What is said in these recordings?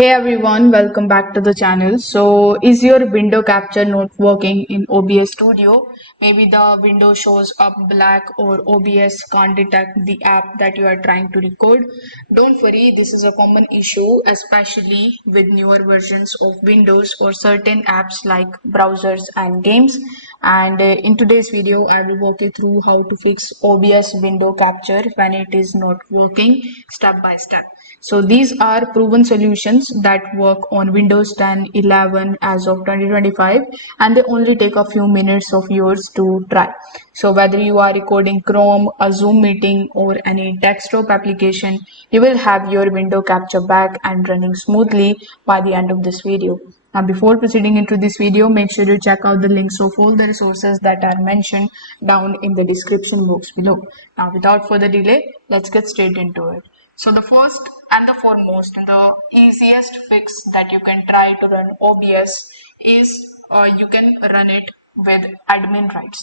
Hey everyone, welcome back to the channel. So, is your window capture not working in OBS Studio? Maybe the window shows up black or OBS can't detect the app that you are trying to record. Don't worry, this is a common issue, especially with newer versions of Windows or certain apps like browsers and games. And in today's video, I will walk you through how to fix OBS window capture when it is not working step by step. So these are proven solutions that work on Windows 10, 11 as of 2025, and they only take a few minutes of yours to try. So whether you are recording Chrome, a Zoom meeting, or any desktop application, you will have your window capture back and running smoothly by the end of this video. Now, before proceeding into this video, make sure you check out the links of all the resources that are mentioned down in the description box below. Now, without further delay, let's get straight into it. So the first and the foremost, the easiest fix that you can try to run OBS is you can run it with admin rights.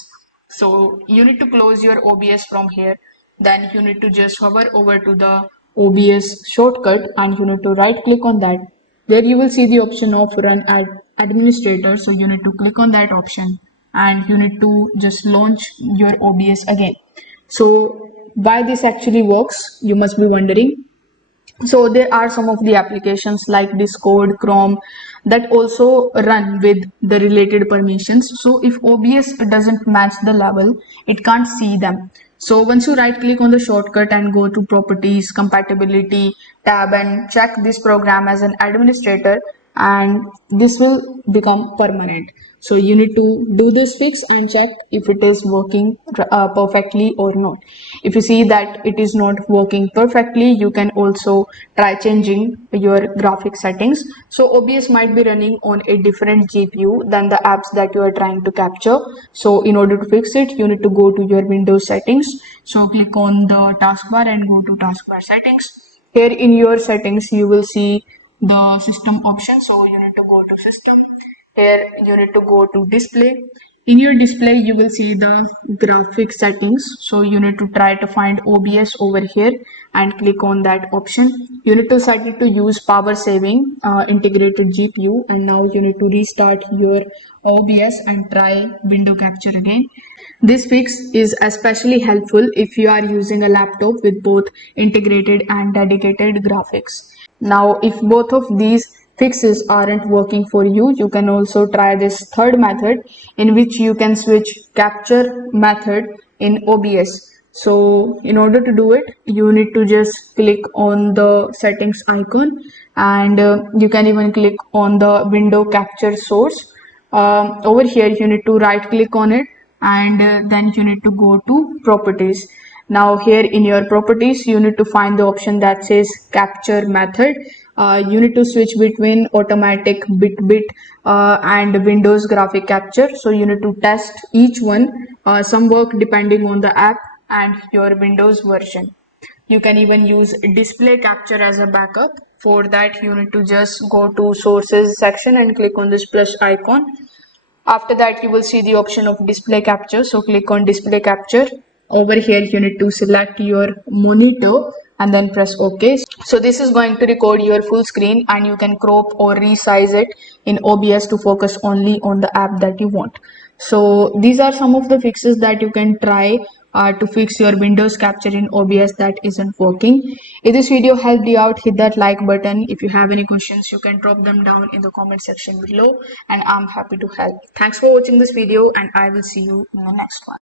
So you need to close your OBS from here. Then you need to just hover over to the OBS shortcut and you need to right click on that. There you will see the option of run administrator. So you need to click on that option and you need to just launch your OBS again. So why this actually works, you must be wondering. So there are some of the applications like Discord, Chrome that also run with the related permissions. So if OBS doesn't match the level, it can't see them. So once you right click on the shortcut and go to properties, compatibility tab and check this program as an administrator, and this will become permanent. So you need to do this fix and check if it is working perfectly or not. If you see that it is not working perfectly, you can also try changing your graphic settings. So OBS might be running on a different GPU than the apps that you are trying to capture. So in order to fix it, you need to go to your Windows settings. So click on the taskbar and go to taskbar settings. Here in your settings, you will see the system option. So you need to go to system. Here you need to go to display. In your display, you will see the graphic settings. So you need to try to find OBS over here and click on that option. You need to set it to use power saving integrated GPU, and now you need to restart your OBS and try window capture again. This fix is especially helpful if you are using a laptop with both integrated and dedicated graphics. Now, if both of these fixes aren't working for you, you can also try this third method in which you can switch capture method in OBS. So in order to do it, you need to just click on the settings icon, and you can even click on the window capture source. Over here you need to right click on it, and then you need to go to properties. Now here in your properties, you need to find the option that says capture method. You need to switch between automatic bit and Windows graphic capture. So you need to test each one. Some work depending on the app and your Windows version. You can even use display capture as a backup. For that, you need to just go to sources section and click on this plus icon. After that, you will see the option of display capture. So click on display capture. Over here, you need to select your monitor and then press OK. So this is going to record your full screen, and you can crop or resize it in OBS to focus only on the app that you want. So these are some of the fixes that you can try to fix your Windows capture in OBS that isn't working. If this video helped you out, hit that like button. If you have any questions, you can drop them down in the comment section below, and I'm happy to help. Thanks for watching this video, and I will see you in the next one.